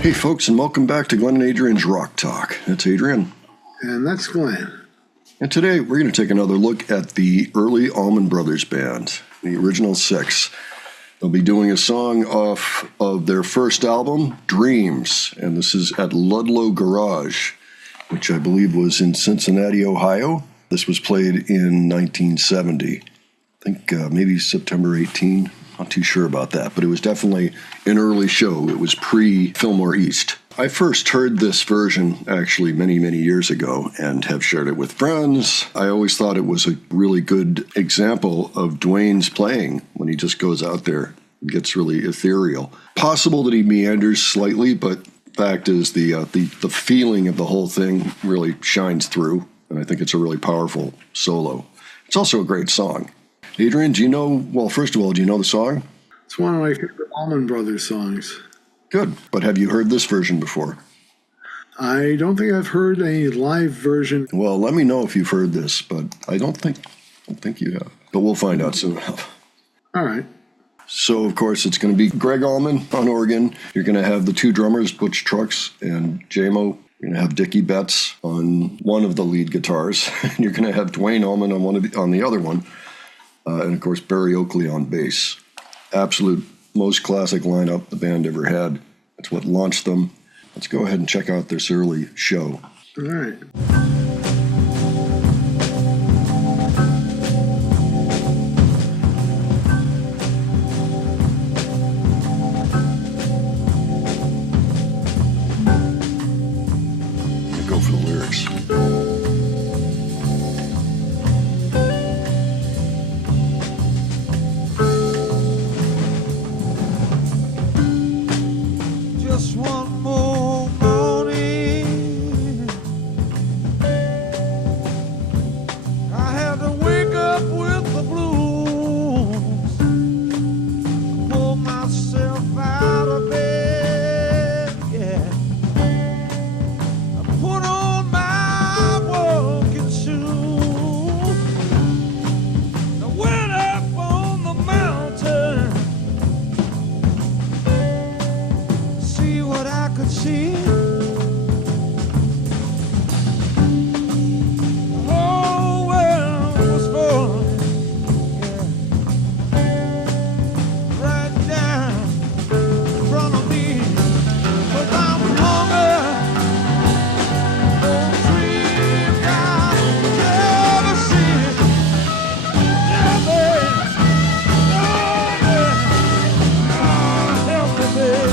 Hey folks, and welcome back to Glenn and Adrian's Rock Talk. That's Adrian. And that's Glenn. And today we're going to take another look at the early Allman Brothers Band, the original six. They'll be doing a song off of their first album, Dreams, and this is at Ludlow Garage, which I believe was in Cincinnati, Ohio. This was played in 1970. I think maybe September 18. Not too sure about that, but it was definitely an early show. It was pre-Fillmore East. I first heard this version actually many, many years ago and have shared it with friends. I always thought it was a really good example of Duane's playing when he just goes out there and gets really ethereal. Possible that he meanders slightly, but fact is the feeling of the whole thing really shines through, and I think it's a really powerful solo. It's also a great song. Adrian, do you know the song? It's one of my favorite Allman Brothers songs. Good. But have you heard this version before? I don't think I've heard a live version. Well, let me know if you've heard this, but I don't think you have. But we'll find out soon enough. All right. So, of course, it's going to be Gregg Allman on organ. You're going to have the two drummers, Butch and Jaimoe. You're going to have Dickey Betts on one of the lead guitars. And you're going to have Duane Allman on the other one. And, of course, Barry Oakley on bass. Absolute most classic lineup the band ever had. That's what launched them. Let's go ahead and check out this early show. All right. Go for the lyrics. Just one more morning, I had to wake up with the blues, pull myself out of bed, yeah. I put on my walking shoes, I went up on the mountain, see what I could see. The whole world was full, yeah, right down in front of me. But I'm hungry, no dream down Tennessee. Yeah, babe, help me, babe.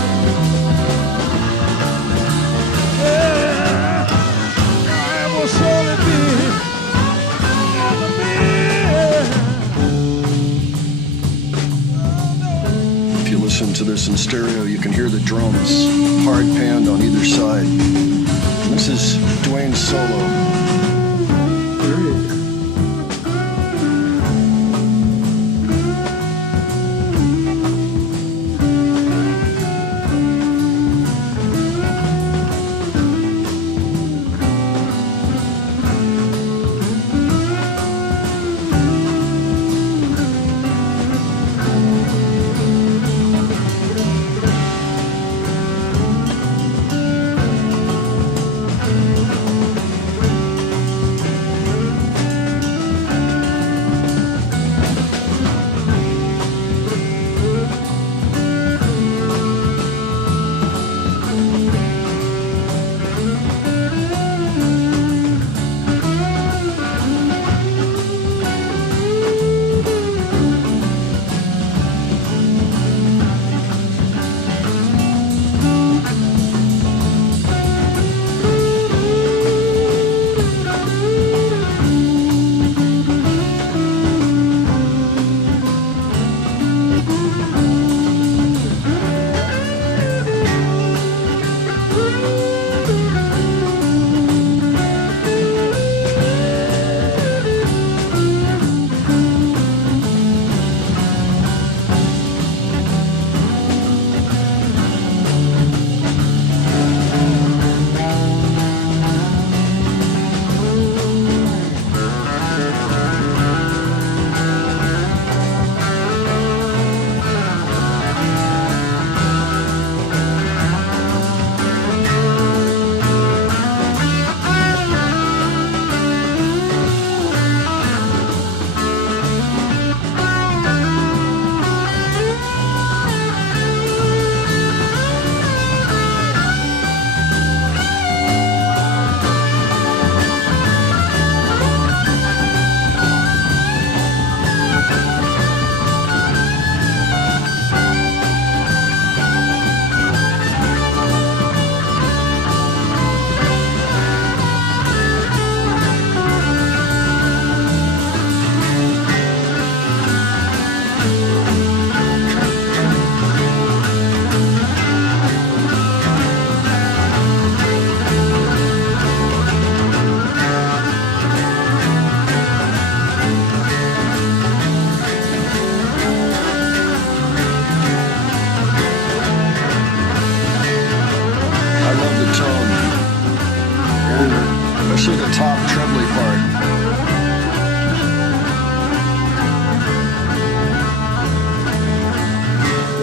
If you listen to this in stereo, you can hear the drums hard panned on either side. And this is Duane's solo. Great.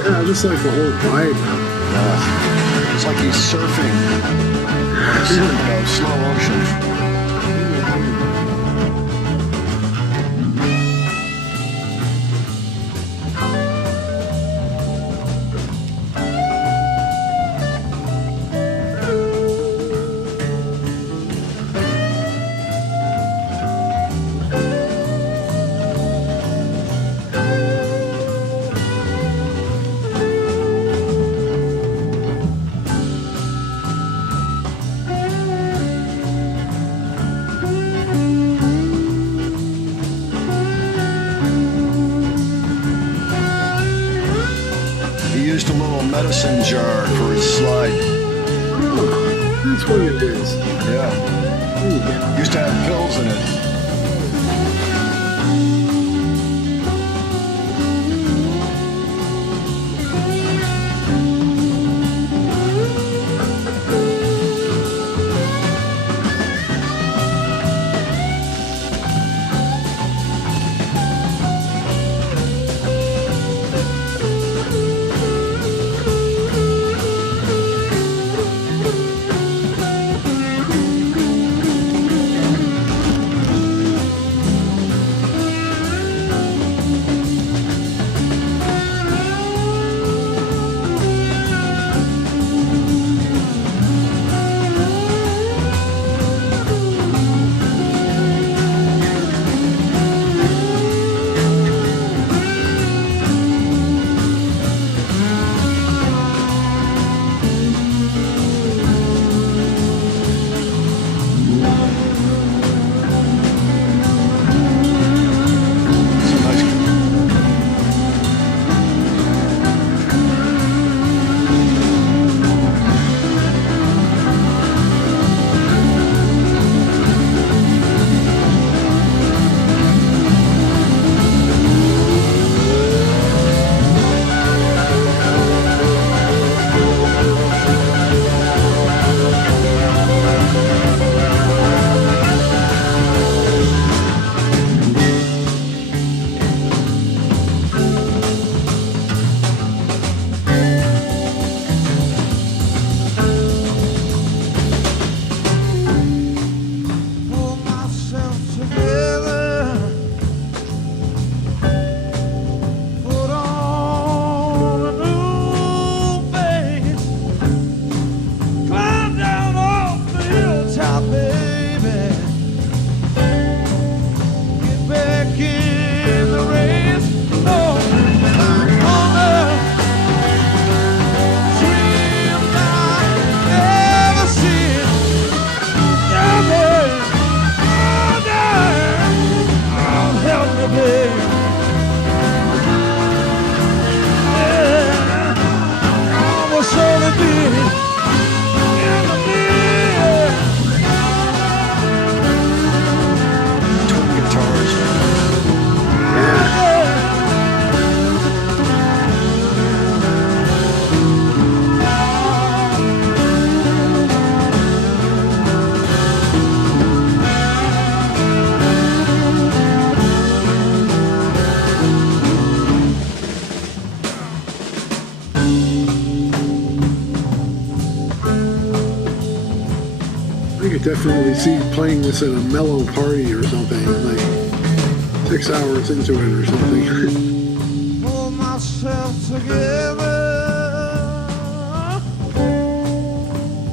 Yeah, just like the whole vibe. It's like he's surfing on a slow ocean. Medicine jar for his slide. Oh, that's what it is. Yeah. Used to have pills in it. Definitely see playing this at a mellow party or something, like 6 hours into it or something. Pull myself together,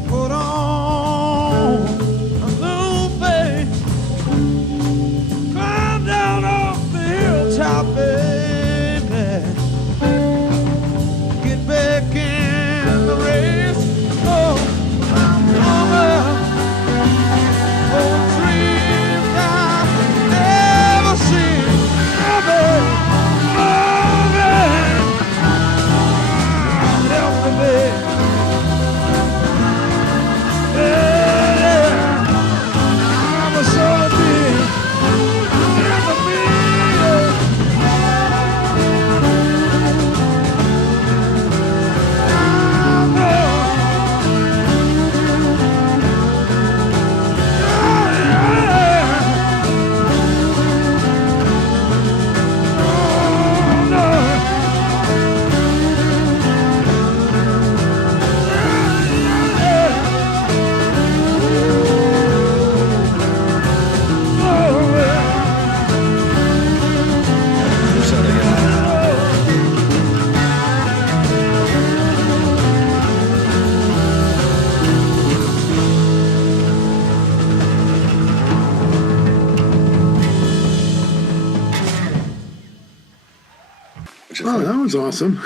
put on a new face, climb down off the hilltop, baby, get back in the race. Oh, I'm coming. Oh, that was awesome.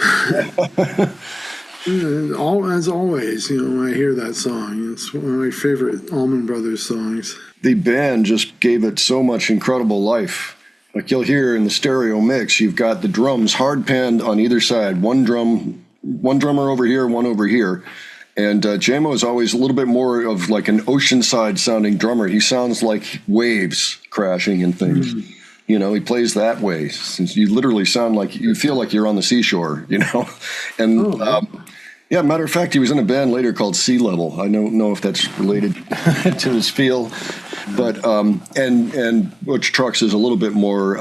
As always, when I hear that song, it's one of my favorite Allman Brothers songs. The band just gave it so much incredible life. Like you'll hear in the stereo mix, you've got the drums hard panned on either side. One drummer over here, one over here. And Jaimoe is always a little bit more of like an oceanside sounding drummer. He sounds like waves crashing and things. Mm. He plays that way. Since you literally sound like you feel like you're on the seashore, And matter of fact, he was in a band later called Sea Level. I don't know if that's related to his feel, but and Butch Trucks is a little bit more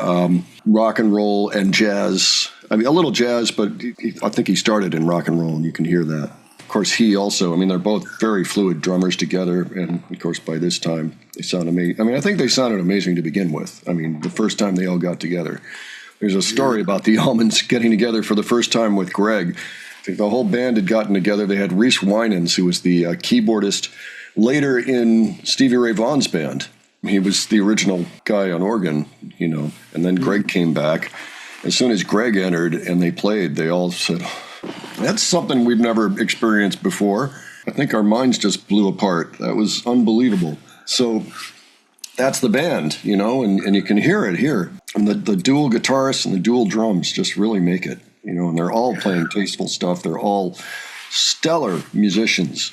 rock and roll and jazz. I mean, a little jazz, but I think he started in rock and roll, and you can hear that. Of course, he also, they're both very fluid drummers together, and of course, by this time, they sound amazing. I think they sounded amazing to begin with. The first time they all got together. There's a story about the Allmans getting together for the first time with Gregg. I think the whole band had gotten together. They had Reese Winans, who was the keyboardist later in Stevie Ray Vaughan's band. He was the original guy on organ, and then Gregg came back. As soon as Gregg entered and they played, they all said, "That's something we've never experienced before." I think our minds just blew apart. That was unbelievable. So that's the band, and you can hear it here. And the dual guitarists and the dual drums just really make it, and they're all playing tasteful stuff. They're all stellar musicians.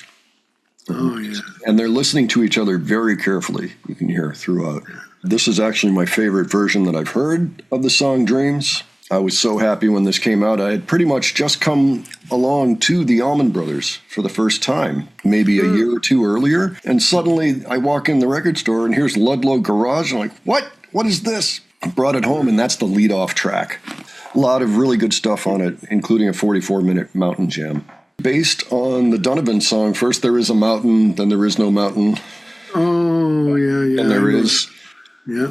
Oh, yeah. And they're listening to each other very carefully, you can hear throughout. This is actually my favorite version that I've heard of the song Dreams. I was so happy when this came out. I had pretty much just come along to the Allman Brothers for the first time, maybe a year or two earlier. And suddenly I walk in the record store and here's Ludlow Garage. I'm like, what? What is this? I brought it home and that's the lead-off track. A lot of really good stuff on it, including a 44-minute mountain jam. Based on the Donovan song, First There Is a Mountain, Then There Is No Mountain. Oh, yeah. And there is. Yeah.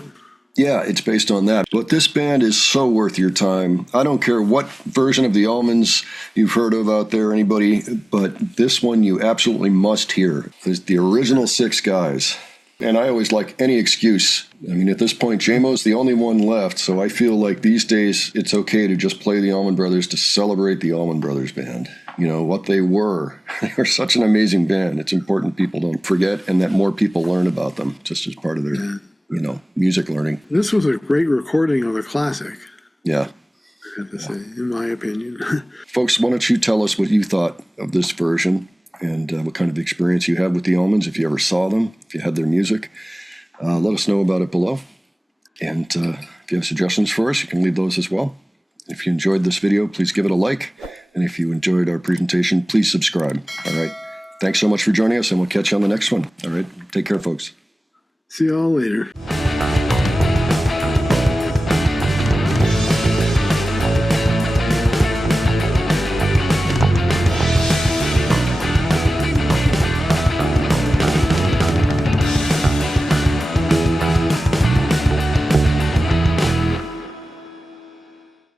Yeah, it's based on that. But this band is so worth your time. I don't care what version of the Allmans you've heard of out there, anybody, but this one you absolutely must hear. It's the original 6 guys. And I always like any excuse. At this point, Jaimoe's the only one left, so I feel like these days it's okay to just play the Allman Brothers to celebrate the Allman Brothers Band. What they were. They were such an amazing band. It's important people don't forget and that more people learn about them just as part of their, music learning. This was a great recording of a classic. Yeah. I have to say, in my opinion. Folks, why don't you tell us what you thought of this version and what kind of experience you had with the Allmans, if you ever saw them, if you had their music. Let us know about it below. And if you have suggestions for us, you can leave those as well. If you enjoyed this video, please give it a like. And if you enjoyed our presentation, please subscribe. All right. Thanks so much for joining us, and we'll catch you on the next one. All right. Take care, folks. See y'all later.